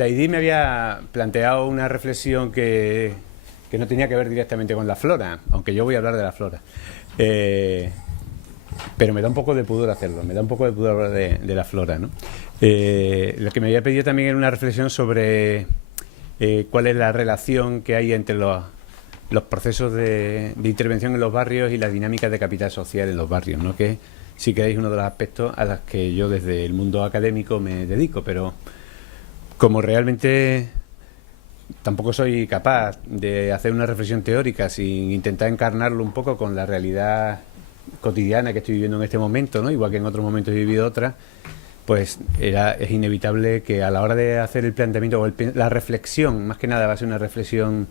Daidí me había planteado una reflexión que no tenía que ver directamente con la flora, aunque yo voy a hablar de la flora. Pero me da un poco de pudor hacerlo, me da un poco de pudor hablar de la flora, ¿no? Lo que me había pedido también era una reflexión sobre cuál es la relación que hay entre los procesos de intervención en los barrios y las dinámicas de capital social en los barrios, ¿no? Que si queréis uno de los aspectos a los que yo desde el mundo académico me dedico, pero como realmente tampoco soy capaz de hacer una reflexión teórica sin intentar encarnarlo un poco con la realidad cotidiana que estoy viviendo en este momento, ¿no? Igual que en otros momentos he vivido otra, pues es inevitable que a la hora de hacer el planteamiento o la reflexión, más que nada va a ser una reflexión,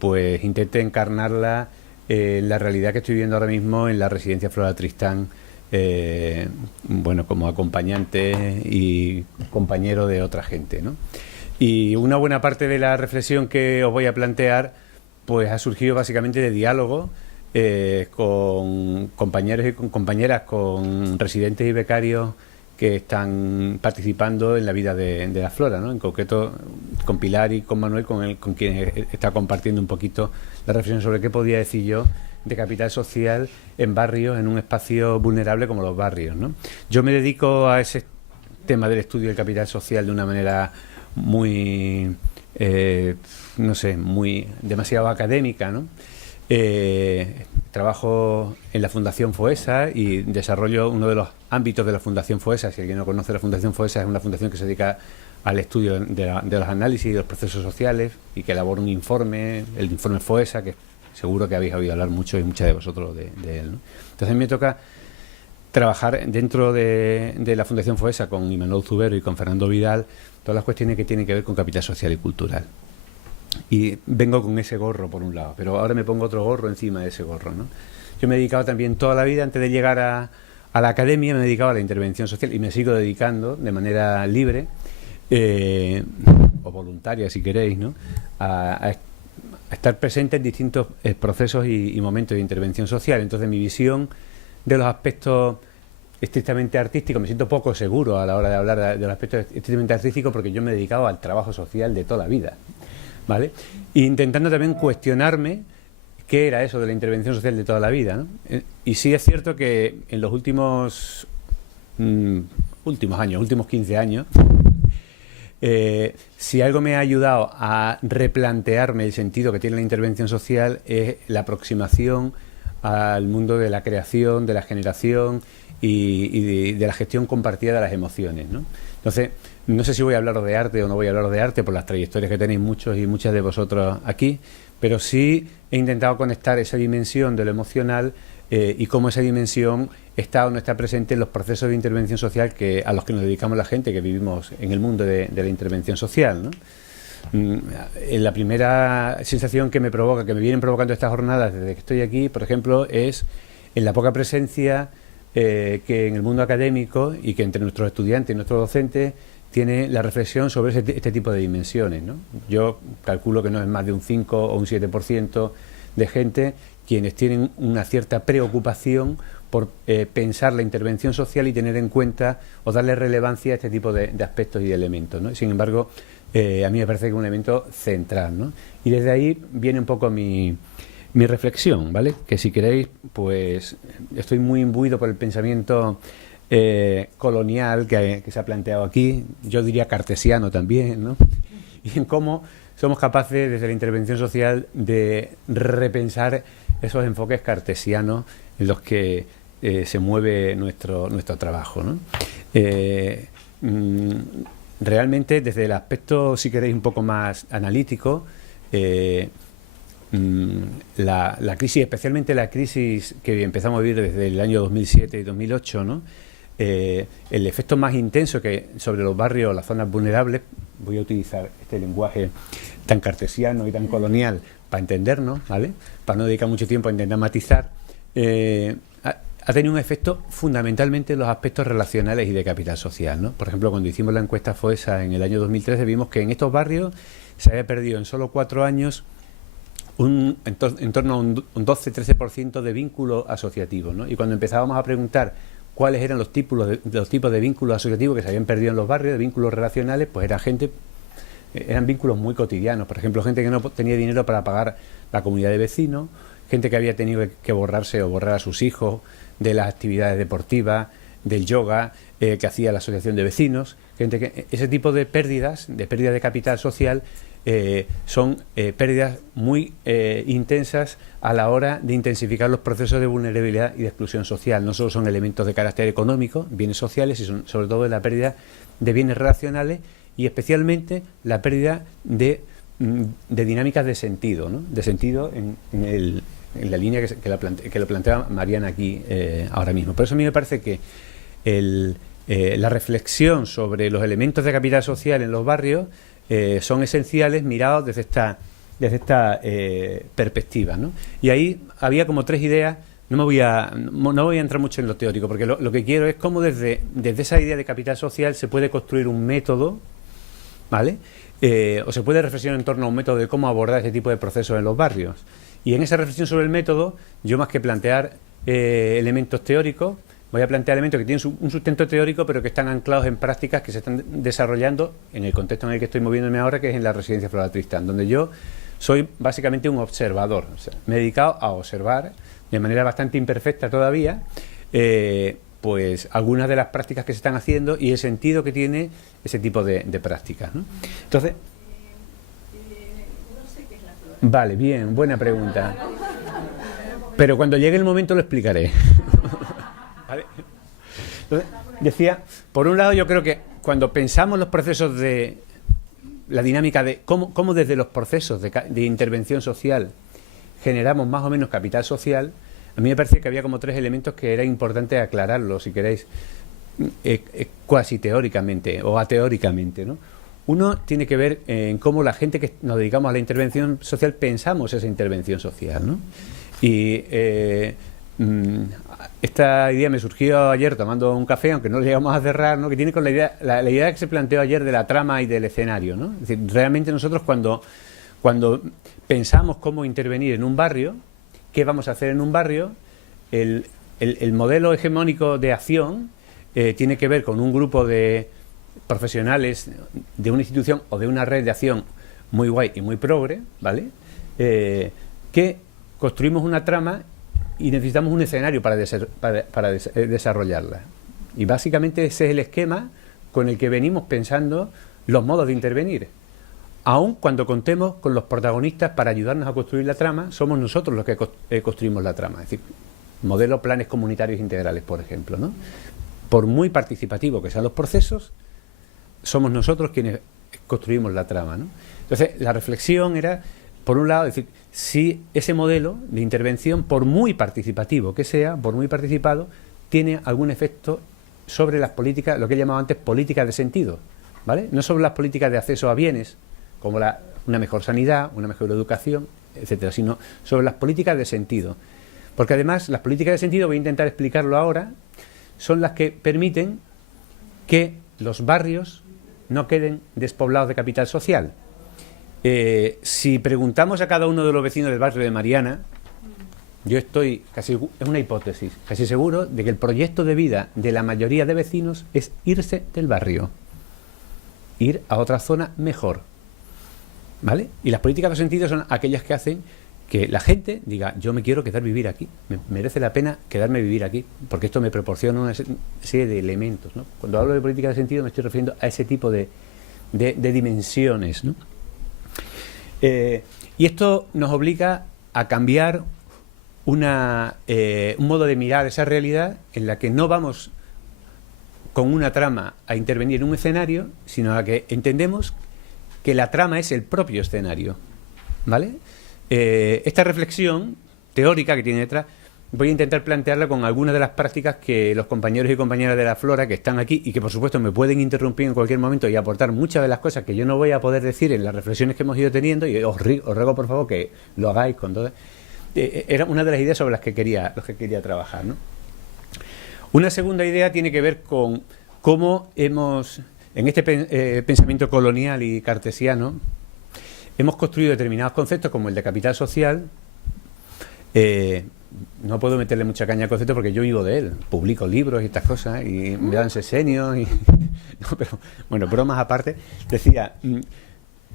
pues intente encarnarla en la realidad que estoy viviendo ahora mismo en la residencia Flora Tristán, bueno, como acompañante y compañero de otra gente, ¿no? Y una buena parte de la reflexión que os voy a plantear pues ha surgido básicamente de diálogo con compañeros y con compañeras, con residentes y becarios que están participando en la vida de la flora, ¿no? En concreto con Pilar y con Manuel, con quienes está compartiendo un poquito la reflexión sobre qué podía decir yo de capital social en barrios, en un espacio vulnerable como los barrios, ¿no? Yo me dedico a ese tema del estudio del capital social de una manera muy, no sé, muy demasiado académica, ¿no? Trabajo en la Fundación FOESA y desarrollo uno de los ámbitos de la Fundación FOESA. Si alguien no conoce la Fundación FOESA, es una fundación que se dedica al estudio de los análisis y de los procesos sociales y que elabora un informe, el informe FOESA, que seguro que habéis oído hablar mucho y muchas de vosotros de él, ¿no? Entonces me toca trabajar dentro de la Fundación FOESA con Imanol Zubero y con Fernando Vidal todas las cuestiones que tienen que ver con capital social y cultural. Y vengo con ese gorro por un lado, pero ahora me pongo otro gorro encima de ese gorro, ¿no? Yo me he dedicado también toda la vida, antes de llegar a la academia, me he dedicado a la intervención social y me sigo dedicando de manera libre o voluntaria, si queréis, ¿no? A estar presente en distintos procesos y momentos de intervención social. Entonces mi visión de los aspectos estrictamente artísticos, me siento poco seguro a la hora de hablar de los aspectos estrictamente artísticos porque yo me he dedicado al trabajo social de toda la vida, ¿vale? E intentando también cuestionarme qué era eso de la intervención social de toda la vida, ¿no? Y sí es cierto que en los últimos años, últimos 15 años, si algo me ha ayudado a replantearme el sentido que tiene la intervención social es la aproximación al mundo de la creación, de la generación y de la gestión compartida de las emociones, ¿no? Entonces, no sé si voy a hablar de arte o no voy a hablar de arte por las trayectorias que tenéis muchos y muchas de vosotros aquí, pero sí he intentado conectar esa dimensión de lo emocional y cómo esa dimensión está o no está presente en los procesos de intervención social a los que nos dedicamos la gente que vivimos en el mundo de la intervención social, ¿no? La primera sensación que me vienen provocando estas jornadas desde que estoy aquí, por ejemplo, es en la poca presencia que en el mundo académico y que entre nuestros estudiantes y nuestros docentes tiene la reflexión sobre este tipo de dimensiones, ¿no? Yo calculo que no es más de un 5 o un 7% de gente quienes tienen una cierta preocupación por pensar la intervención social y tener en cuenta o darle relevancia a este tipo de aspectos y de elementos, ¿no? Sin embargo, a mí me parece que es un elemento central, ¿no? Y desde ahí viene un poco mi reflexión, ¿vale? Que si queréis, pues estoy muy imbuido por el pensamiento colonial que se ha planteado aquí, yo diría cartesiano también, ¿no? Y en cómo somos capaces desde la intervención social de repensar esos enfoques cartesianos en los que se mueve nuestro trabajo, ¿no? Realmente desde el aspecto, si queréis, un poco más analítico, la crisis, especialmente la crisis que empezamos a vivir desde el año 2007 y 2008, ¿no? El efecto más intenso que sobre los barrios, las zonas vulnerables, voy a utilizar este lenguaje tan cartesiano y tan colonial para entendernos, ¿vale? Para no dedicar mucho tiempo a intentar matizar, ha tenido un efecto fundamentalmente en los aspectos relacionales y de capital social, ¿no? Por ejemplo, cuando hicimos la encuesta FOESA en el año 2013 vimos que en estos barrios se había perdido en solo 4 años en torno a un 12-13% de vínculos asociativos, ¿no? Y cuando empezábamos a preguntar cuáles eran los tipos de vínculos asociativos que se habían perdido en los barrios, de vínculos relacionales, pues era gente eran vínculos muy cotidianos. Por ejemplo, gente que no tenía dinero para pagar la comunidad de vecinos, gente que había tenido que borrarse o borrar a sus hijos de las actividades deportivas, del yoga que hacía la asociación de vecinos, gente que ese tipo de pérdidas, de pérdida de capital social, son pérdidas muy intensas a la hora de intensificar los procesos de vulnerabilidad y de exclusión social. No solo son elementos de carácter económico, bienes sociales, y son sobre todo la pérdida de bienes relacionales y especialmente la pérdida de dinámicas de sentido, ¿no? De sentido en la línea que lo plantea Mariana aquí ahora mismo. Por eso a mí me parece que la reflexión sobre los elementos de capital social en los barrios son esenciales mirados desde esta perspectiva, ¿no? Y ahí había como 3 ideas. No voy a entrar mucho en lo teórico, porque lo que quiero es cómo desde esa idea de capital social se puede construir un método, ¿vale? O se puede reflexionar en torno a un método de cómo abordar este tipo de procesos en los barrios. Y en esa reflexión sobre el método, yo más que plantear elementos teóricos, voy a plantear elementos que tienen un sustento teórico, pero que están anclados en prácticas que se están desarrollando en el contexto en el que estoy moviéndome ahora, que es en la residencia Flora Tristán, donde yo soy básicamente un observador. O sea, me he dedicado a observar de manera bastante imperfecta todavía, pues algunas de las prácticas que se están haciendo y el sentido que tiene ese tipo de prácticas, ¿no? Entonces, no sé qué es la flora. Vale, bien, buena pregunta. Pero cuando llegue el momento lo explicaré. ¿Vale? Entonces, decía, por un lado yo creo que cuando pensamos los procesos de la dinámica de cómo desde los procesos de intervención social generamos más o menos capital social, a mí me parece que había como 3 elementos que era importante aclararlos, si queréis, cuasi teóricamente o ateóricamente, ¿no? Uno tiene que ver en cómo la gente que nos dedicamos a la intervención social pensamos esa intervención social, ¿no? Y esta idea me surgió ayer tomando un café, aunque no lo llegamos a cerrar, ¿no? Que tiene con la idea que se planteó ayer de la trama y del escenario, ¿no? Es decir, realmente nosotros cuando pensamos cómo intervenir en un barrio, qué vamos a hacer en un barrio, el modelo hegemónico de acción tiene que ver con un grupo de profesionales de una institución o de una red de acción muy guay y muy progre, ¿vale? Que construimos una trama y necesitamos un escenario para desarrollarla. Y básicamente ese es el esquema con el que venimos pensando los modos de intervenir. Aun cuando contemos con los protagonistas para ayudarnos a construir la trama, somos nosotros los que construimos la trama. Es decir, modelo planes comunitarios integrales, por ejemplo, ¿no? Por muy participativo que sean los procesos, somos nosotros quienes construimos la trama, ¿no? Entonces, la reflexión era, por un lado, decir, si ese modelo de intervención, por muy participativo que sea, por muy participado, tiene algún efecto sobre las políticas, lo que he llamado antes políticas de sentido, ¿vale? No sobre las políticas de acceso a bienes, como una mejor sanidad, una mejor educación, etcétera, sino sobre las políticas de sentido. Porque además, las políticas de sentido, voy a intentar explicarlo ahora, son las que permiten que los barrios no queden despoblados de capital social. Si preguntamos a cada uno de los vecinos del barrio de Mariana, yo estoy es una hipótesis, casi seguro de que el proyecto de vida de la mayoría de vecinos es irse del barrio, ir a otra zona mejor, ¿vale? Y las políticas de sentido son aquellas que hacen que la gente diga, yo me quiero quedar vivir aquí, me merece la pena quedarme vivir aquí, porque esto me proporciona una serie de elementos, ¿no? Cuando hablo de política de sentido me estoy refiriendo a ese tipo de dimensiones, ¿no? Y esto nos obliga a cambiar un modo de mirar esa realidad en la que no vamos con una trama a intervenir en un escenario, sino a que entendemos que la trama es el propio escenario, ¿vale? Esta reflexión teórica que tiene detrás voy a intentar plantearla con algunas de las prácticas que los compañeros y compañeras de la Flora que están aquí y que por supuesto me pueden interrumpir en cualquier momento y aportar muchas de las cosas que yo no voy a poder decir en las reflexiones que hemos ido teniendo, y os ruego por favor que lo hagáis con todo. Era una de las ideas sobre las que quería trabajar, ¿no? Una segunda idea tiene que ver con cómo hemos, en este pensamiento colonial y cartesiano, hemos construido determinados conceptos como el de capital social. No puedo meterle mucha caña al concepto porque yo vivo de él, publico libros y estas cosas y me dan sesenios y no, pero bueno, bromas aparte, decía,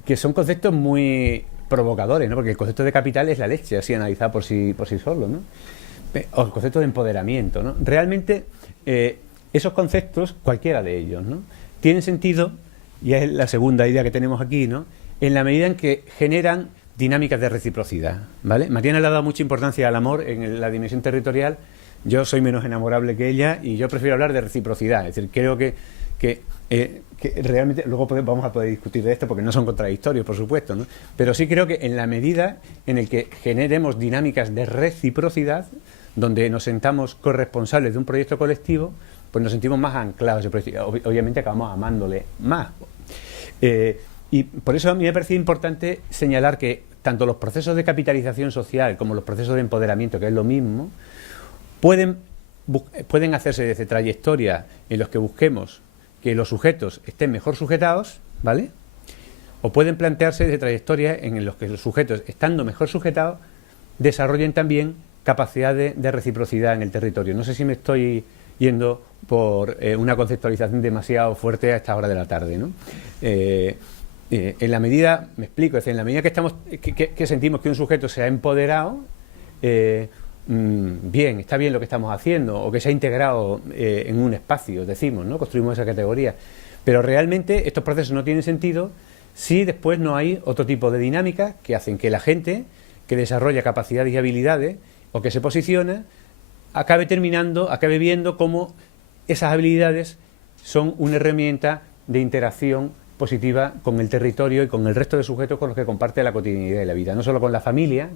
que son conceptos muy provocadores, ¿no? Porque el concepto de capital es la leche, así analizado por sí solo, ¿no? O el concepto de empoderamiento, ¿no? Realmente esos conceptos, cualquiera de ellos, ¿no?, tienen sentido, y es la segunda idea que tenemos aquí, ¿no?, en la medida en que generan dinámicas de reciprocidad, ¿vale? Mariana le ha dado mucha importancia al amor en la dimensión territorial. Yo soy menos enamorable que ella y yo prefiero hablar de reciprocidad. Es decir, creo que realmente, luego vamos a poder discutir de esto porque no son contradictorios, por supuesto, ¿no? Pero sí creo que en la medida en el que generemos dinámicas de reciprocidad, donde nos sentamos corresponsables de un proyecto colectivo, pues nos sentimos más anclados. Obviamente acabamos amándole más. Y por eso a mí me parece importante señalar que tanto los procesos de capitalización social como los procesos de empoderamiento, que es lo mismo, pueden hacerse desde trayectorias en los que busquemos que los sujetos estén mejor sujetados, ¿vale? O pueden plantearse desde trayectorias en los que los sujetos, estando mejor sujetados, desarrollen también capacidad de reciprocidad en el territorio. No sé si me estoy yendo por una conceptualización demasiado fuerte a esta hora de la tarde, ¿no? En la medida, me explico, es decir, en la medida que sentimos que un sujeto se ha empoderado, bien, está bien lo que estamos haciendo, o que se ha integrado en un espacio, decimos, ¿no? Construimos esa categoría. Pero realmente estos procesos no tienen sentido si después no hay otro tipo de dinámicas que hacen que la gente que desarrolla capacidades y habilidades o que se posiciona acabe viendo cómo esas habilidades son una herramienta de interacción positiva con el territorio y con el resto de sujetos con los que comparte la cotidianidad de la vida, no solo con la familia,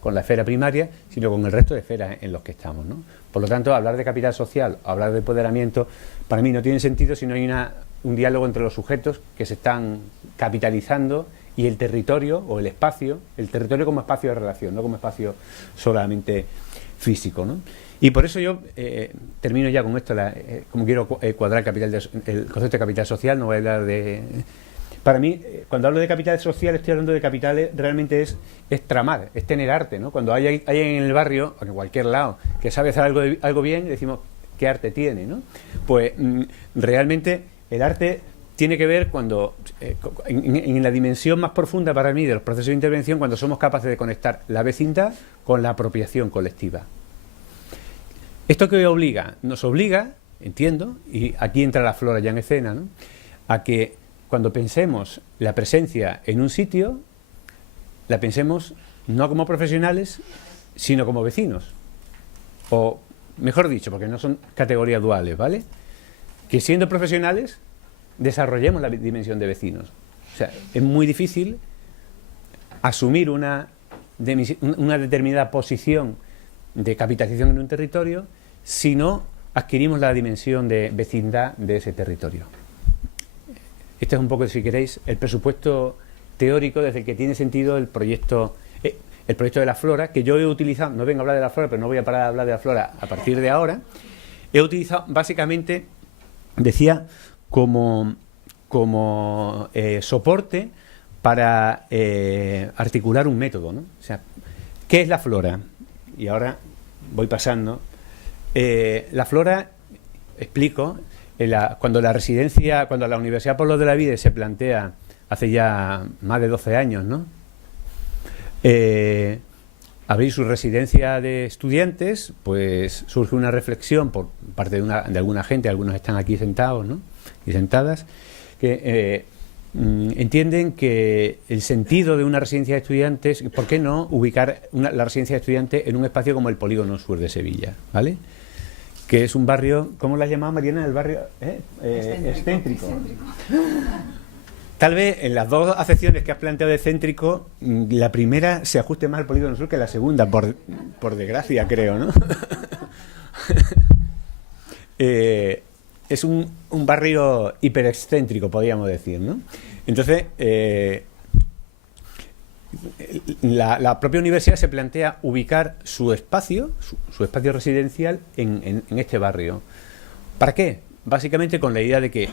con la esfera primaria, sino con el resto de esferas en los que estamos, ¿no? Por lo tanto, hablar de capital social, hablar de empoderamiento, para mí no tiene sentido si no hay un diálogo entre los sujetos que se están capitalizando y el territorio o el espacio, el territorio como espacio de relación, no como espacio solamente físico, ¿no? Y por eso yo termino ya con esto, como quiero cuadrar el concepto de capital social, no voy a hablar de... Para mí, cuando hablo de capital social, estoy hablando de capitales, realmente es tramar, es tener arte, ¿no? Cuando hay alguien en el barrio, o en cualquier lado, que sabe hacer algo bien, decimos, ¿qué arte tiene, no? Pues realmente el arte tiene que ver cuando, en la dimensión más profunda para mí de los procesos de intervención, cuando somos capaces de conectar la vecindad con la apropiación colectiva. ¿Esto qué obliga? Nos obliga, entiendo, y aquí entra la flora ya en escena, ¿no?, a que cuando pensemos la presencia en un sitio, la pensemos no como profesionales, sino como vecinos. O, mejor dicho, porque no son categorías duales, ¿vale?, que siendo profesionales desarrollemos la dimensión de vecinos. O sea, es muy difícil asumir una determinada posición de capitalización en un territorio si no adquirimos la dimensión de vecindad de ese territorio. Este es un poco, si queréis, el presupuesto teórico desde el que tiene sentido el proyecto de la flora, que yo he utilizado, no vengo a hablar de la flora, pero no voy a parar de hablar de la flora a partir de ahora. He utilizado básicamente, decía, como soporte para articular un método, ¿no? O sea, ¿qué es la flora? Y ahora voy pasando. La flora, explico, cuando la Universidad Pablo de la Vide se plantea hace ya más de 12 años, ¿no?, abrir su residencia de estudiantes, pues surge una reflexión por parte de alguna gente, algunos están aquí sentados, ¿no?, y sentadas, que entienden que el sentido de una residencia de estudiantes, ¿por qué no ubicar la residencia de estudiantes en un espacio como el Polígono Sur de Sevilla, ¿vale?, que es un barrio, ¿cómo la llamaba Mariana? El barrio excéntrico. Tal vez en las dos acepciones que has planteado de céntrico, la primera se ajuste más al Polígono Sur que la segunda, por desgracia, creo, ¿no? Es un barrio hiperexcéntrico, podríamos decir, ¿no? Entonces, la propia universidad se plantea ubicar su espacio residencial en este barrio. ¿Para qué? Básicamente con la idea de que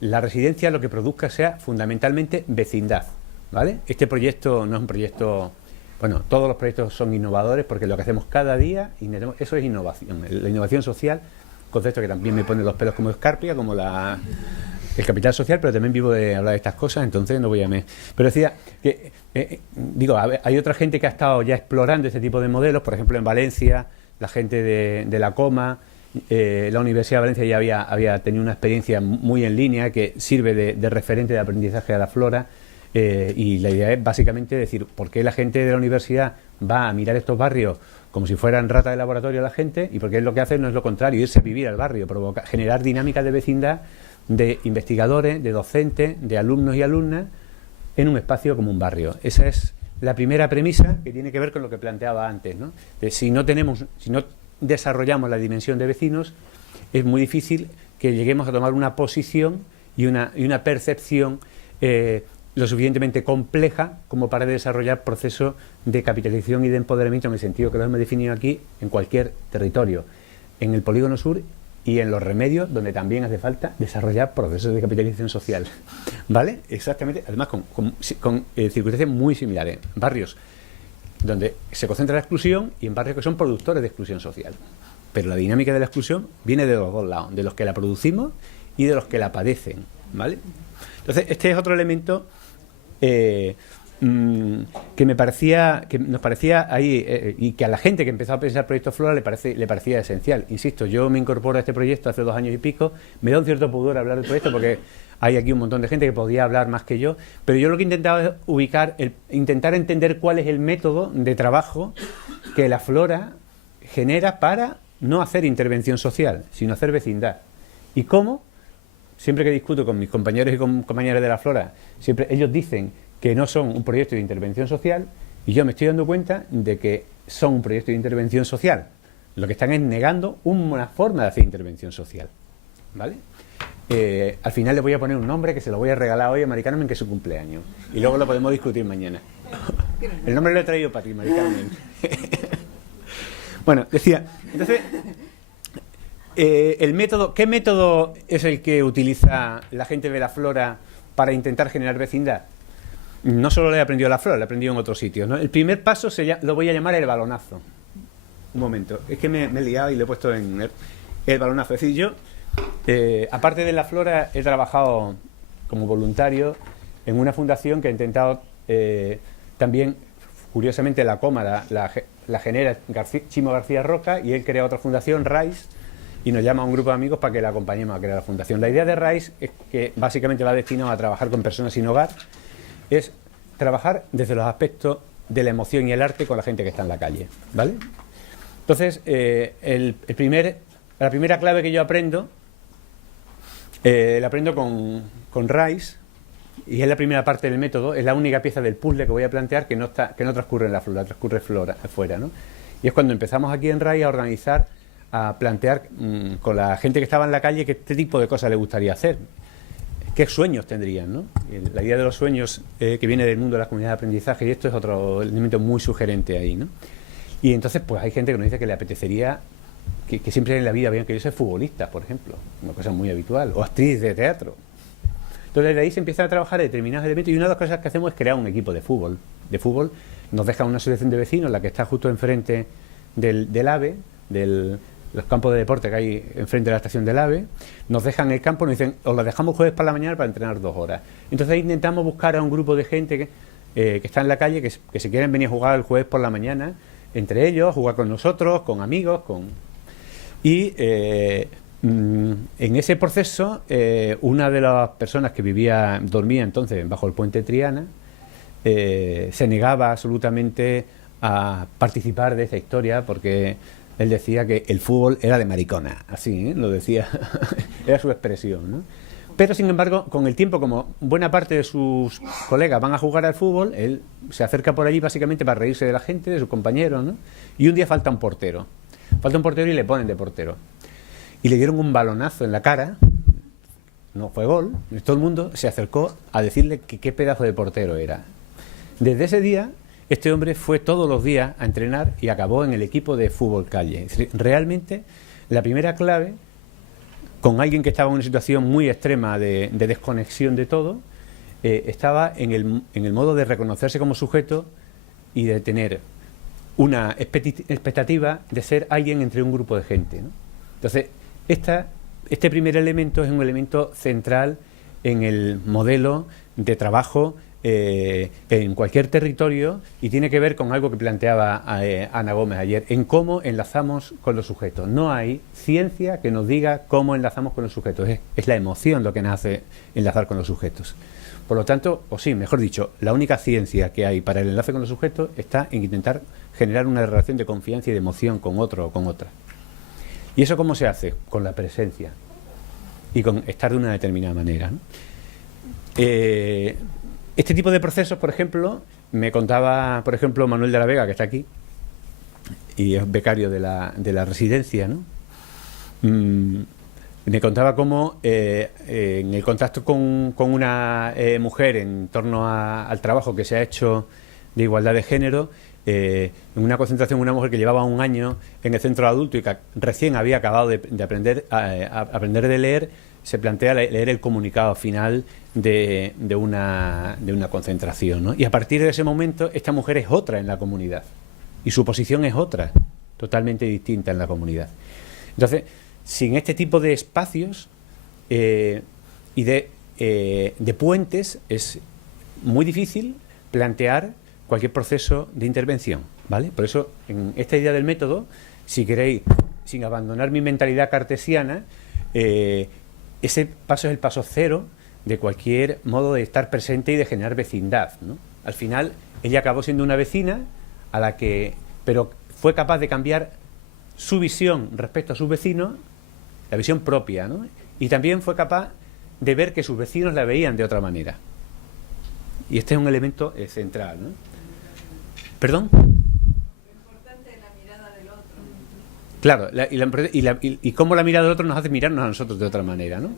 la residencia lo que produzca sea fundamentalmente vecindad, ¿vale? Este proyecto no es un proyecto... Bueno, todos los proyectos son innovadores porque lo que hacemos cada día, eso es innovación. La innovación social, concepto que también me pone los pelos como escarpia, como el capital social, pero también vivo de hablar de estas cosas, entonces no voy a... Pero decía que, hay otra gente que ha estado ya explorando este tipo de modelos, por ejemplo en Valencia, la gente de la Coma, la Universidad de Valencia ya había tenido una experiencia muy en línea que sirve de referente de aprendizaje a la flora, y la idea es básicamente decir, ¿por qué la gente de la universidad va a mirar estos barrios como si fueran ratas de laboratorio a la gente? Y porque es lo que hace no es lo contrario, irse a vivir al barrio, generar dinámicas de vecindad de investigadores, de docentes, de alumnos y alumnas en un espacio como un barrio. Esa es la primera premisa, que tiene que ver con lo que planteaba antes, ¿no? De si no desarrollamos la dimensión de vecinos, es muy difícil que lleguemos a tomar una posición y una percepción lo suficientemente compleja como para desarrollar procesos de capitalización y de empoderamiento en el sentido que lo hemos definido aquí en cualquier territorio, en el polígono sur y en los remedios, donde también hace falta desarrollar procesos de capitalización social, ¿vale? Exactamente, además con circunstancias muy similares, barrios donde se concentra la exclusión y en barrios que son productores de exclusión social, pero la dinámica de la exclusión viene de los dos lados, de los que la producimos y de los que la padecen, ¿vale? Entonces, este es otro elemento que nos parecía ahí, y que a la gente que empezó a pensar Proyecto Flora le parecía esencial. Insisto, yo me incorporo a este proyecto hace 2 años y pico, me da un cierto pudor hablar del proyecto porque hay aquí un montón de gente que podía hablar más que yo, pero yo lo que intentaba es intentar entender cuál es el método de trabajo que la flora genera para no hacer intervención social, sino hacer vecindad. Y cómo, siempre que discuto con mis compañeros y con compañeras de la flora, siempre ellos dicen que no son un proyecto de intervención social, y yo me estoy dando cuenta de que son un proyecto de intervención social. Lo que están es negando una forma de hacer intervención social, ¿vale? Al final le voy a poner un nombre que se lo voy a regalar hoy a Mari Carmen, que es su cumpleaños, y luego lo podemos discutir mañana. El nombre lo he traído para ti, Mari Carmen. Bueno, decía, entonces, ¿qué método es el que utiliza la gente de la flora para intentar generar vecindad? No solo le he aprendido a la flora, le he aprendido en otros sitios, ¿no? El primer paso lo voy a llamar el balonazo. Un momento, es que me he liado y le he puesto en el balonazo. Es decir, yo, aparte de la flora, he trabajado como voluntario en una fundación que ha intentado también, curiosamente, la Coma la genera Chimo García Roca, y él crea otra fundación, RAIS, y nos llama a un grupo de amigos para que la acompañemos a crear la fundación. La idea de RAIS es que básicamente va destinado a trabajar con personas sin hogar, es trabajar desde los aspectos de la emoción y el arte con la gente que está en la calle, ¿vale? Entonces, la primera clave que yo aprendo, la aprendo con RAIS, y es la primera parte del método, es la única pieza del puzzle que voy a plantear que no transcurre en la flora, transcurre afuera, ¿no? Y es cuando empezamos aquí en RAIS a organizar, a plantear con la gente que estaba en la calle qué tipo de cosas le gustaría hacer, qué sueños tendrían, ¿no? La idea de los sueños que viene del mundo de la comunidad de aprendizaje, y esto es otro elemento muy sugerente ahí, ¿no? Y entonces pues hay gente que nos dice que le apetecería que siempre en la vida habían querido ser futbolistas, por ejemplo, una cosa muy habitual, o actriz de teatro. Entonces de ahí se empiezan a trabajar determinados elementos, y una de las cosas que hacemos es crear un equipo de fútbol. De fútbol nos deja una asociación de vecinos, la que está justo enfrente del AVE, los campos de deporte que hay enfrente de la estación del AVE, nos dejan el campo, nos dicen, os lo dejamos jueves para la mañana para entrenar 2 horas. Entonces ahí intentamos buscar a un grupo de gente que está en la calle, que se quieren venir a jugar el jueves por la mañana, entre ellos, jugar con nosotros, con amigos, y en ese proceso, una de las personas que dormía entonces bajo el puente Triana, se negaba absolutamente a participar de esa historia porque él decía que el fútbol era de maricona, así, lo decía, era su expresión, ¿no? Pero sin embargo, con el tiempo, como buena parte de sus colegas van a jugar al fútbol, él se acerca por allí básicamente para reírse de la gente, de sus compañeros, ¿no? Y un día falta un portero y le ponen de portero. Y le dieron un balonazo en la cara, no fue gol, y todo el mundo se acercó a decirle que qué pedazo de portero era. Desde ese día, este hombre fue todos los días a entrenar y acabó en el equipo de fútbol calle. Es decir, realmente, la primera clave, con alguien que estaba en una situación muy extrema de desconexión de todo, estaba en el modo de reconocerse como sujeto y de tener una expectativa de ser alguien entre un grupo de gente, ¿no? Entonces, este primer elemento es un elemento central en el modelo de trabajo en cualquier territorio, y tiene que ver con algo que planteaba Ana Gómez ayer, en cómo enlazamos con los sujetos. No hay ciencia que nos diga cómo enlazamos con los sujetos, es la emoción lo que nos hace enlazar con los sujetos. Por lo tanto, o sí, mejor dicho, la única ciencia que hay para el enlace con los sujetos está en intentar generar una relación de confianza y de emoción con otro o con otra. ¿Y eso cómo se hace? Con la presencia y con estar de una determinada manera, ¿no? Este tipo de procesos, por ejemplo, me contaba, por ejemplo, Manuel de la Vega, que está aquí, y es becario de la residencia, ¿no? Me contaba cómo en el contacto con una mujer en torno al trabajo que se ha hecho de igualdad de género, en una concentración, una mujer que llevaba un año en el centro adulto y que recién había acabado de aprender de leer, se plantea leer el comunicado final de una concentración, ¿no? Y a partir de ese momento esta mujer es otra en la comunidad y su posición es otra, totalmente distinta en la comunidad. Entonces, sin este tipo de espacios y de puentes es muy difícil plantear cualquier proceso de intervención, ¿vale? Por eso, en esta idea del método, si queréis, sin abandonar mi mentalidad cartesiana, ese paso es el paso cero de cualquier modo de estar presente y de generar vecindad, ¿no? Al final, ella acabó siendo una vecina pero fue capaz de cambiar su visión respecto a sus vecinos, la visión propia, ¿no? Y también fue capaz de ver que sus vecinos la veían de otra manera. Y este es un elemento central, ¿no? ¿Perdón? Lo importante es la mirada del otro. Claro, y cómo la mirada del otro nos hace mirarnos a nosotros de otra manera, ¿no?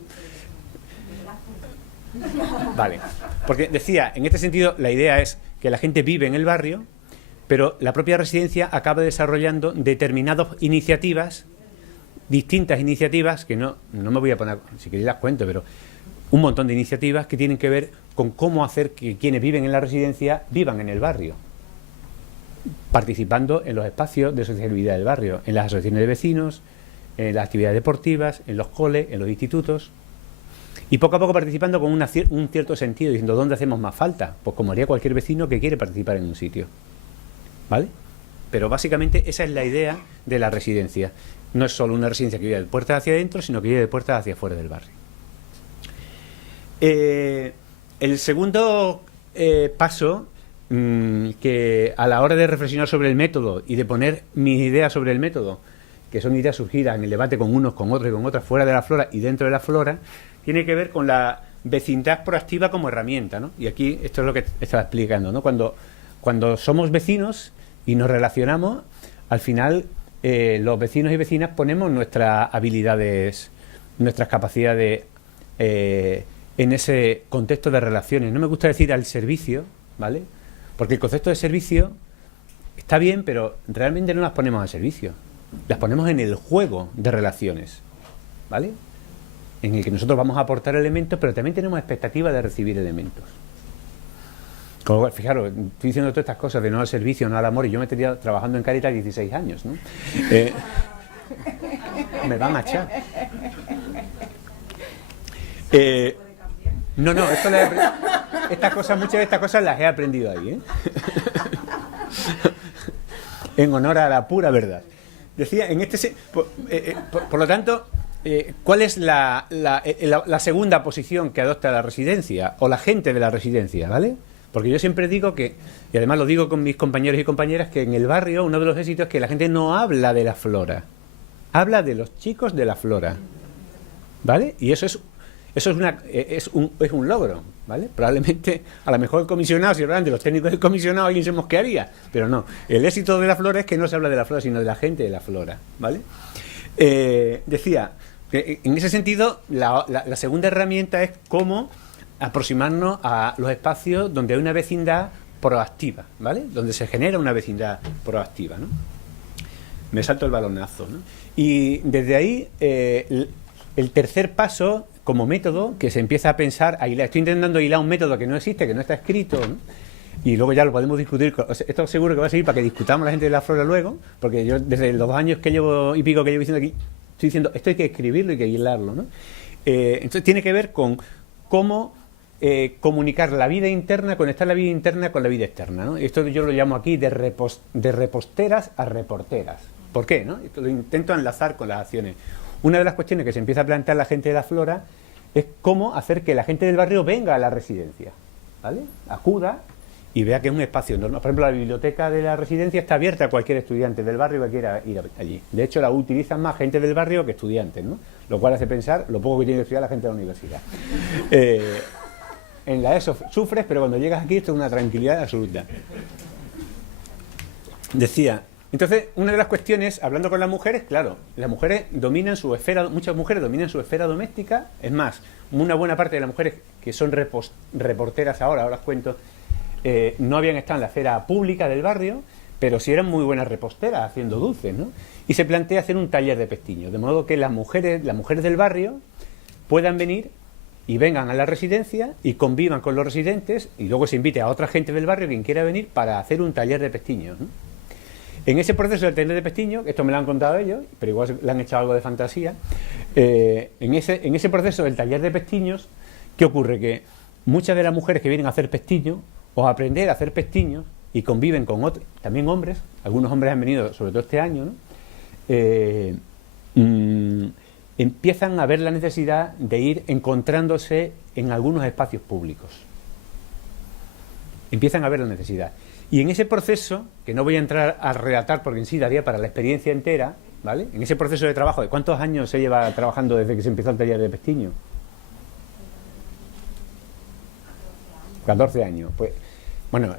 Vale, porque decía, en este sentido, la idea es que la gente vive en el barrio, pero la propia residencia acaba desarrollando determinadas iniciativas, distintas iniciativas, que no me voy a poner, si queréis las cuento, pero un montón de iniciativas que tienen que ver con cómo hacer que quienes viven en la residencia vivan en el barrio, participando en los espacios de sociabilidad del barrio, en las asociaciones de vecinos, en las actividades deportivas, en los coles, en los institutos, y poco a poco participando con un cierto sentido, diciendo ¿dónde hacemos más falta? Pues como haría cualquier vecino que quiere participar en un sitio, ¿vale? Pero básicamente esa es la idea de la residencia. No es solo una residencia que vive de puertas hacia adentro, sino que vive de puertas hacia afuera del barrio. El segundo paso, que a la hora de reflexionar sobre el método y de poner mis ideas sobre el método, que son ideas surgidas en el debate con unos, con otros y con otras, fuera de la flora y dentro de la flora, tiene que ver con la vecindad proactiva como herramienta, ¿no? Y aquí esto es lo que estaba explicando, ¿no? Cuando somos vecinos y nos relacionamos, al final los vecinos y vecinas ponemos nuestras habilidades, nuestras capacidades en ese contexto de relaciones. No me gusta decir al servicio, ¿vale? Porque el concepto de servicio está bien, pero realmente no las ponemos al servicio. Las ponemos en el juego de relaciones, ¿vale? En el que nosotros vamos a aportar elementos, pero también tenemos expectativa de recibir elementos. Como, fijaros, estoy diciendo todas estas cosas de no al servicio, no al amor, y yo me estaría trabajando en Cáritas 16 años, ¿no? Me van a echar. No, muchas de estas cosas las he aprendido ahí, ¿eh? En honor a la pura verdad. Decía, por lo tanto, ¿cuál es la segunda posición que adopta la residencia o la gente de la residencia, ¿vale? Porque yo siempre digo que, y además lo digo con mis compañeros y compañeras, que en el barrio uno de los éxitos es que la gente no habla de la flora, habla de los chicos de la flora, ¿vale? Y eso es un logro, ¿vale? Probablemente, a lo mejor el comisionado, si hablan de los técnicos del comisionado, alguien se mosquearía, pero no. El éxito de la flora es que no se habla de la flora, sino de la gente de la flora, ¿vale? Decía, que en ese sentido, la segunda herramienta es cómo aproximarnos a los espacios donde hay una vecindad proactiva, ¿vale? Donde se genera una vecindad proactiva, ¿no? Me salto el balonazo, ¿no? Y desde ahí, el tercer paso, como método, que se empieza a pensar, estoy intentando hilar un método que no existe, que no está escrito, ¿no? Y luego ya lo podemos discutir. Esto seguro que va a seguir para que discutamos la gente de la flora luego, porque yo desde los 2 años que llevo y pico que llevo diciendo aquí, estoy diciendo, esto hay que escribirlo y que hilarlo, ¿no? Entonces tiene que ver con cómo comunicar la vida interna, conectar la vida interna con la vida externa, ¿no? Esto yo lo llamo aquí de reposteras a reporteras. ¿Por qué, no? Esto lo intento enlazar con las acciones. Una de las cuestiones que se empieza a plantear la gente de la Flora es cómo hacer que la gente del barrio venga a la residencia, ¿vale? Acuda y vea que es un espacio normal. Por ejemplo, la biblioteca de la residencia está abierta a cualquier estudiante del barrio que quiera ir allí. De hecho, la utilizan más gente del barrio que estudiantes, ¿no? Lo cual hace pensar lo poco que tiene que estudiar la gente de la universidad. En la ESO sufres, pero cuando llegas aquí esto es una tranquilidad absoluta. Decía, entonces, una de las cuestiones, hablando con las mujeres, claro, las mujeres dominan su esfera, muchas mujeres dominan su esfera doméstica. Es más, una buena parte de las mujeres que son reporteras ahora os cuento, no habían estado en la esfera pública del barrio, pero sí eran muy buenas reposteras haciendo dulces, ¿no? Y se plantea hacer un taller de pestiños, de modo que las mujeres del barrio puedan venir y vengan a la residencia y convivan con los residentes y luego se invite a otra gente del barrio, quien quiera venir, para hacer un taller de pestiños, ¿no? En ese proceso del taller de pestiños, esto me lo han contado ellos, pero igual le han echado algo de fantasía, en ese proceso del taller de pestiños, ¿qué ocurre? Que muchas de las mujeres que vienen a hacer pestiños o a aprender a hacer pestiños y conviven con otros, también hombres, algunos hombres han venido sobre todo este año, ¿no? Empiezan a ver la necesidad de ir encontrándose en algunos espacios públicos. Empiezan a ver la necesidad. Y en ese proceso, que no voy a entrar a relatar porque en sí daría para la experiencia entera, ¿vale? En ese proceso de trabajo, ¿de cuántos años se lleva trabajando desde que se empezó el taller de pestiño? 14 años. Pues, bueno,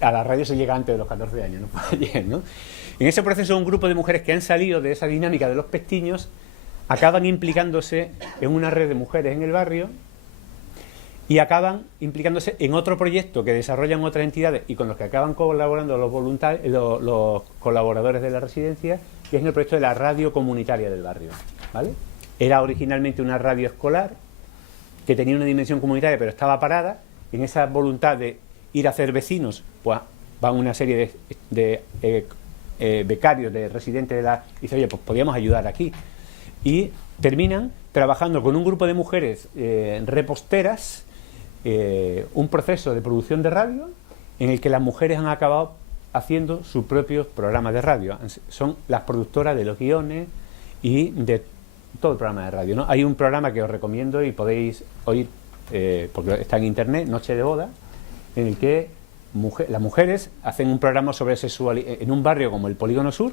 a la radio se llega antes de los 14 años, no fue ayer, ¿no? En ese proceso, un grupo de mujeres que han salido de esa dinámica de los pestiños acaban implicándose en una red de mujeres en el barrio y acaban implicándose en otro proyecto que desarrollan otras entidades y con los que acaban colaborando los voluntarios, los colaboradores de la residencia, que es en el proyecto de la radio comunitaria del barrio, ¿vale? Era originalmente una radio escolar que tenía una dimensión comunitaria pero estaba parada. En esa voluntad de ir a hacer vecinos, pues van una serie de becarios, de residentes de la... Y dice, oye, pues podríamos ayudar aquí. Y terminan trabajando con un grupo de mujeres reposteras, un proceso de producción de radio en el que las mujeres han acabado haciendo sus propios programas de radio. Son las productoras de los guiones y de todo el programa de radio, ¿no? Hay un programa que os recomiendo y podéis oír, porque está en internet, Noche de Boda, en el que las mujeres hacen un programa sobre sexualidad en un barrio como el Polígono Sur,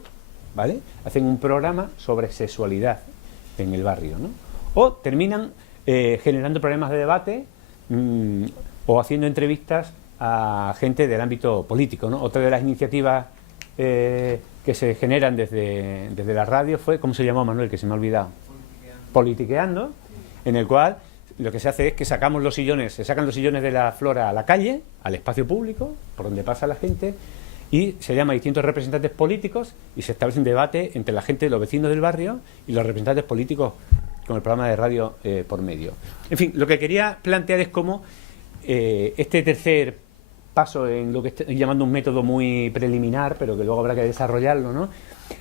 ¿vale? Hacen un programa sobre sexualidad en el barrio, ¿no? O terminan generando problemas de debate o haciendo entrevistas a gente del ámbito político, ¿no? Otra de las iniciativas que se generan desde la radio fue, ¿cómo se llamó, Manuel? Que se me ha olvidado. Politiqueando, en el cual lo que se hace es que se sacan los sillones de la Flora a la calle, al espacio público, por donde pasa la gente, y se llama a distintos representantes políticos y se establece un debate entre la gente, los vecinos del barrio y los representantes políticos con el programa de radio por medio. En fin, lo que quería plantear es cómo este tercer paso en lo que estoy llamando un método muy preliminar, pero que luego habrá que desarrollarlo, ¿no?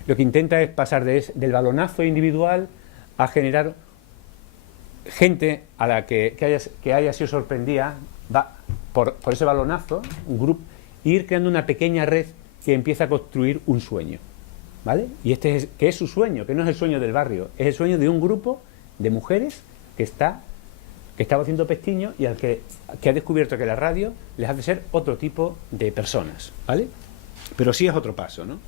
Lo que intenta es pasar del balonazo individual a generar gente a la que haya sido sorprendida por ese balonazo, un grupo, e ir creando una pequeña red que empieza a construir un sueño, ¿vale? Y que es su sueño, que no es el sueño del barrio, es el sueño de un grupo de mujeres que estaba haciendo pestiño y que ha descubierto que la radio les hace ser otro tipo de personas, ¿vale? Pero sí es otro paso, ¿no?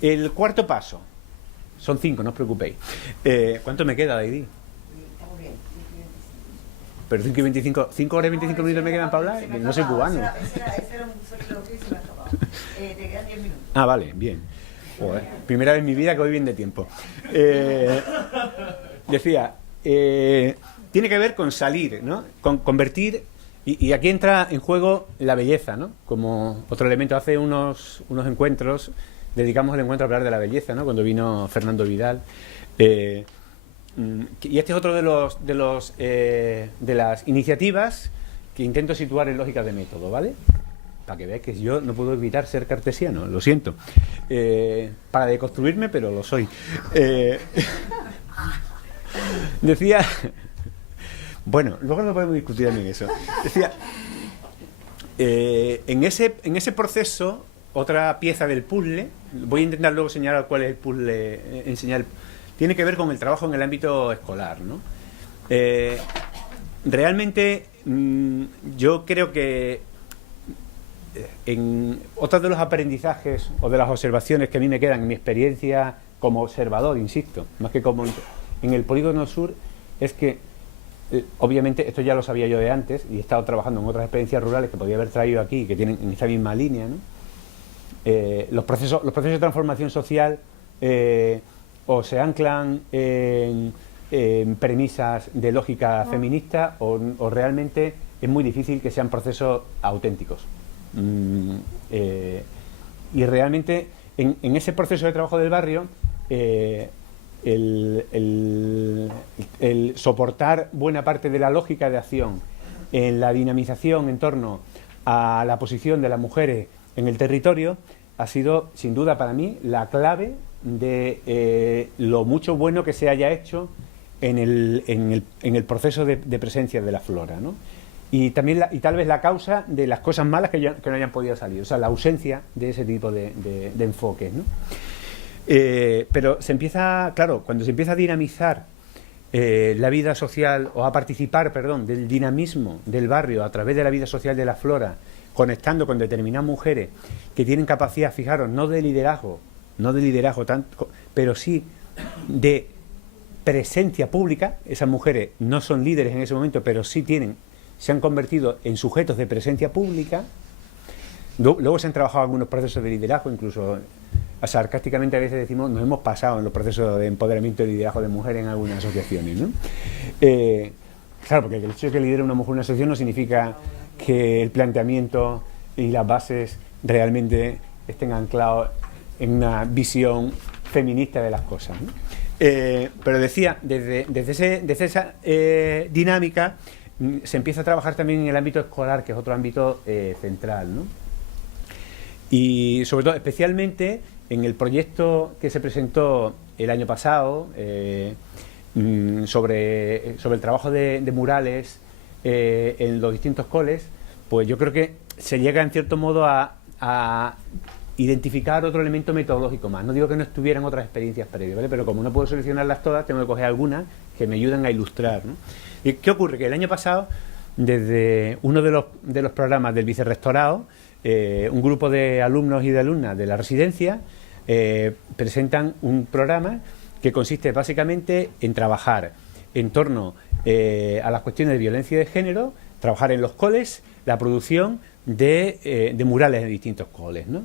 El cuarto paso, son 5, no os preocupéis. ¿Cuánto me queda, Daidi? Pero 5 y 25, 5 horas y 25 minutos me quedan para hablar. No soy cubano. Ese era un soliloquio y se me ha acabado. Te quedan 10 minutos. Ah, vale, bien. Joder, primera vez en mi vida que voy bien de tiempo. Decía, tiene que ver con salir, ¿no? Con convertir, y aquí entra en juego la belleza, ¿no? Como otro elemento. Hace unos encuentros, dedicamos el encuentro a hablar de la belleza, ¿no? Cuando vino Fernando Vidal. Y este es otro de las iniciativas que intento situar en lógica de método, ¿vale? Para que veáis que yo no puedo evitar ser cartesiano, lo siento. Para deconstruirme, pero lo soy. Decía Bueno, luego lo podemos discutir también eso. Decía, en ese proceso, otra pieza del puzzle, voy a intentar luego señalar cuál es el puzzle, enseñar, tiene que ver con el trabajo en el ámbito escolar, ¿no? Realmente yo creo que en otros de los aprendizajes o de las observaciones que a mí me quedan en mi experiencia como observador, insisto, más que como en el Polígono Sur, es que obviamente esto ya lo sabía yo de antes y he estado trabajando en otras experiencias rurales que podía haber traído aquí, que tienen en esta misma línea, ¿no? Los procesos de transformación social o se anclan en premisas de lógica feminista o realmente es muy difícil que sean procesos auténticos. Y realmente en ese proceso de trabajo del barrio el soportar buena parte de la lógica de acción en la dinamización en torno a la posición de las mujeres en el territorio ha sido sin duda para mí la clave de lo mucho bueno que se haya hecho en el proceso de presencia de la flora, ¿no? Y también tal vez la causa de las cosas malas que no hayan podido salir, o sea, la ausencia de ese tipo de enfoques, ¿no? Pero se empieza, claro, cuando se empieza a dinamizar la vida social, o a participar, perdón, del dinamismo del barrio a través de la vida social de la flora, conectando con determinadas mujeres que tienen capacidad, fijaros, no de liderazgo tanto, pero sí de presencia pública. Esas mujeres no son líderes en ese momento, pero sí se han convertido en sujetos de presencia pública. Luego se han trabajado algunos procesos de liderazgo, incluso sarcásticamente a veces decimos, nos hemos pasado en los procesos de empoderamiento y liderazgo de mujeres en algunas asociaciones, ¿no? Claro, porque el hecho de que lidere una mujer una asociación no significa que el planteamiento y las bases realmente estén anclados en una visión feminista de las cosas, ¿no? Pero decía, desde esa dinámica se empieza a trabajar también en el ámbito escolar, que es otro ámbito central, ¿no? Y sobre todo, especialmente en el proyecto que se presentó el año pasado sobre el trabajo de murales en los distintos coles, pues yo creo que se llega en cierto modo a identificar otro elemento metodológico más. No digo que no estuvieran otras experiencias previas, ¿vale? Pero como no puedo seleccionarlas todas, tengo que coger algunas que me ayudan a ilustrar, ¿no? ¿Y qué ocurre? Que el año pasado, desde uno de los programas del vicerrectorado, un grupo de alumnos y de alumnas de la residencia presentan un programa que consiste básicamente en trabajar en torno a las cuestiones de violencia de género, trabajar en los coles, la producción de murales en distintos coles, ¿no?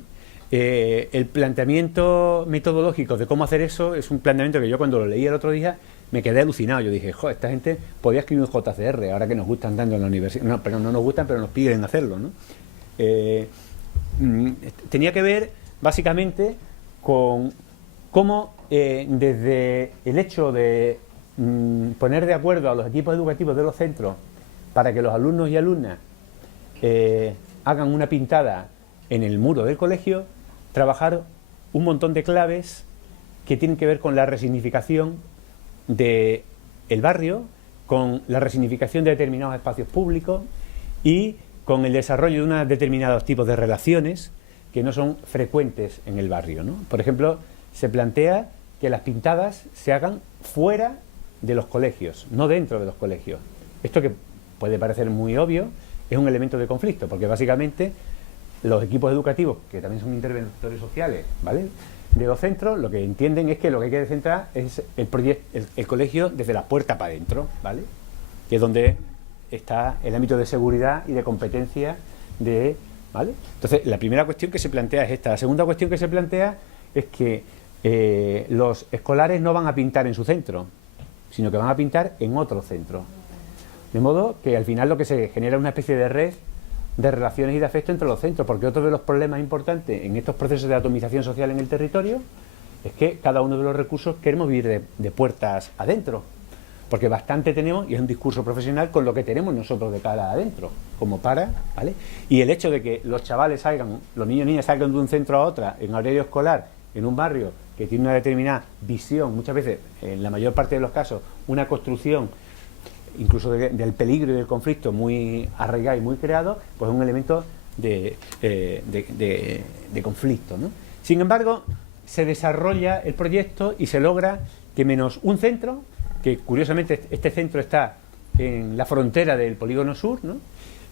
El planteamiento metodológico de cómo hacer eso es un planteamiento que yo cuando lo leí el otro día me quedé alucinado. Yo dije, joder, esta gente podía escribir un JCR ahora que nos gustan tanto en la universidad. No, pero no nos gustan, pero nos piden hacerlo, ¿no? Tenía que ver básicamente con cómo desde el hecho de poner de acuerdo a los equipos educativos de los centros para que los alumnos y alumnas hagan una pintada en el muro del colegio, trabajar un montón de claves que tienen que ver con la resignificación del barrio, con la resignificación de determinados espacios públicos y con el desarrollo de unos determinados tipos de relaciones que no son frecuentes en el barrio, ¿no? Por ejemplo, se plantea que las pintadas se hagan fuera de los colegios, no dentro de los colegios. Esto, que puede parecer muy obvio, es un elemento de conflicto, porque básicamente los equipos educativos, que también son interventores sociales, ¿vale?, de los centros, lo que entienden es que lo que hay que centrar es el colegio desde la puerta para adentro, ¿vale?, que es donde está el ámbito de seguridad y de competencia ¿vale? Entonces, la primera cuestión que se plantea es esta. La segunda cuestión que se plantea es que los escolares no van a pintar en su centro, sino que van a pintar en otro centro. De modo que al final lo que se genera es una especie de red de relaciones y de afecto entre los centros, porque otro de los problemas importantes en estos procesos de atomización social en el territorio es que cada uno de los recursos queremos vivir de puertas adentro, porque bastante tenemos, y es un discurso profesional, con lo que tenemos nosotros de cara adentro, como para, ¿vale? Y el hecho de que los chavales salgan, los niños y niñas salgan de un centro a otro, en horario escolar, en un barrio que tiene una determinada visión, muchas veces, en la mayor parte de los casos, una construcción incluso del peligro y del conflicto muy arraigado y muy creado, pues es un elemento de conflicto, ¿no? Sin embargo, se desarrolla el proyecto y se logra que menos un centro, que curiosamente este centro está en la frontera del polígono sur, ¿no?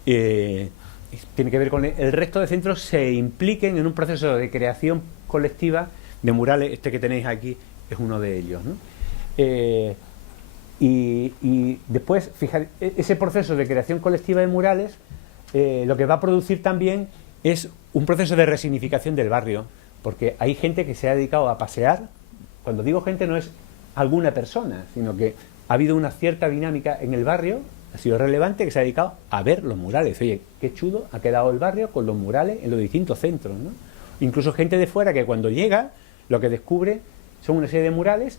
Tiene que ver con el resto de centros, se impliquen en un proceso de creación colectiva de murales. Este que tenéis aquí es uno de ellos, ¿no? Y después, fijar, ese proceso de creación colectiva de murales lo que va a producir también es un proceso de resignificación del barrio, porque hay gente que se ha dedicado a pasear. Cuando digo gente no es alguna persona, sino que ha habido una cierta dinámica en el barrio, ha sido relevante, que se ha dedicado a ver los murales. Oye, qué chulo ha quedado el barrio con los murales en los distintos centros, ¿no? Incluso gente de fuera que cuando llega lo que descubre son una serie de murales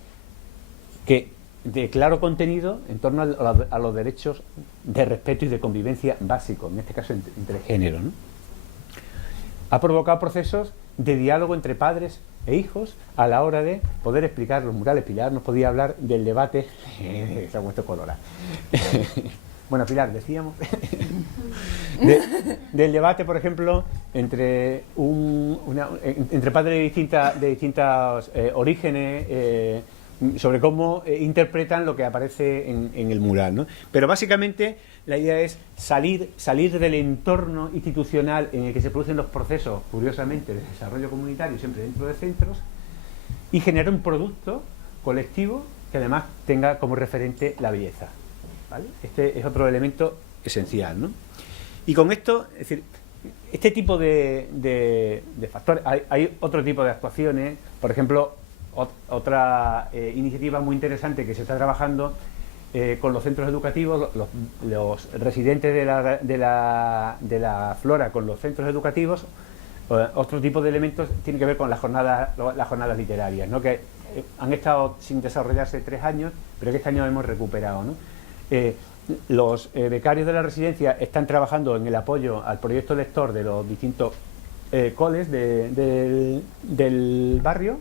que de claro contenido en torno a los derechos de respeto y de convivencia básicos, en este caso entre géneros, ¿no? Ha provocado procesos de diálogo entre padres e hijos a la hora de poder explicar los murales. Pilar nos podía hablar del debate se ha puesto colorado. Bueno, Pilar, decíamos del debate, por ejemplo, entre entre padres de distintos orígenes, sobre cómo interpretan lo que aparece en el mural, ¿no? Pero básicamente la idea es salir del entorno institucional en el que se producen los procesos, curiosamente, de desarrollo comunitario, siempre dentro de centros, y generar un producto colectivo que además tenga como referente la belleza, ¿vale? Este es otro elemento esencial, ¿no? Y con esto, es decir, este tipo de factores, hay otro tipo de actuaciones, por ejemplo, otra iniciativa muy interesante que se está trabajando con los centros educativos, los residentes de la flora con los centros educativos. Otro tipo de elementos tiene que ver con las jornadas literarias, ¿no? Que han estado sin desarrollarse 3 años, pero que este año hemos recuperado, ¿no? Los becarios de la residencia están trabajando en el apoyo al proyecto lector de los distintos coles del barrio.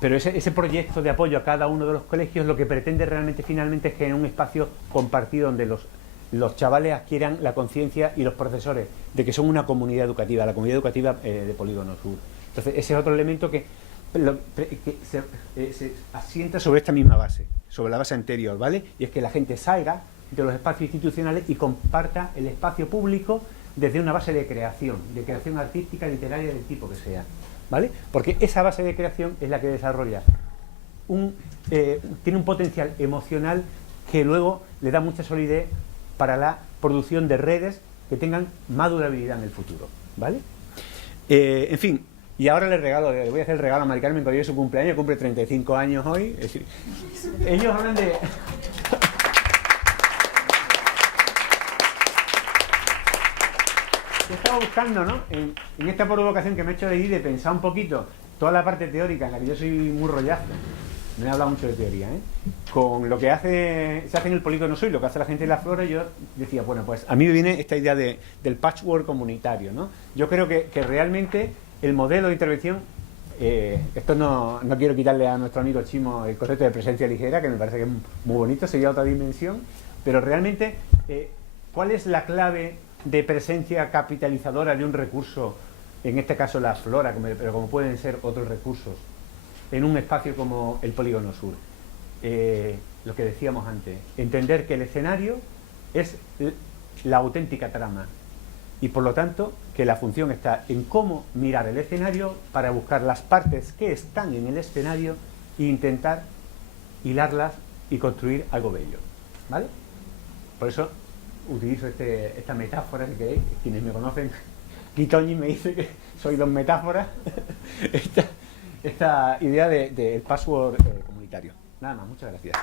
Pero ese proyecto de apoyo a cada uno de los colegios lo que pretende realmente finalmente es generar un espacio compartido donde los chavales adquieran la conciencia y los profesores de que son una comunidad educativa, la comunidad educativa de Polígono Sur. Entonces ese es otro elemento que se asienta sobre esta misma base, sobre la base anterior, ¿vale? Y es que la gente salga de los espacios institucionales y comparta el espacio público desde una base de creación artística, literaria, del tipo que sea, ¿vale? Porque esa base de creación es la que desarrolla tiene un potencial emocional que luego le da mucha solidez para la producción de redes que tengan más durabilidad en el futuro, ¿vale? En fin, y ahora le voy a hacer el regalo a Mari Carmen, que hoy es su cumpleaños, cumple 35 años hoy. Es decir, ellos hablan de... Yo estaba buscando, ¿no? En esta provocación que me he hecho de pensar un poquito toda la parte teórica en la que yo soy muy rollazo, no he hablado mucho de teoría, con lo que se hace en el Polígono Sur y lo que hace la gente de la flora. Yo decía, bueno, pues a mí me viene esta idea del patchwork comunitario, ¿no? Yo creo que realmente el modelo de intervención, esto no quiero quitarle a nuestro amigo Chimo el concepto de presencia ligera, que me parece que es muy bonito, sería otra dimensión, pero realmente, ¿cuál es la clave de presencia capitalizadora de un recurso, en este caso la flora, pero como pueden ser otros recursos, en un espacio como el Polígono Sur? Lo que decíamos antes, entender que el escenario es la auténtica trama y por lo tanto que la función está en cómo mirar el escenario para buscar las partes que están en el escenario e intentar hilarlas y construir algo bello, ¿vale? Por eso utilizo esta metáfora, si queréis, quienes me conocen, Guitoñi me dice que soy dos metáforas, esta idea del password comunitario. Nada más, muchas gracias.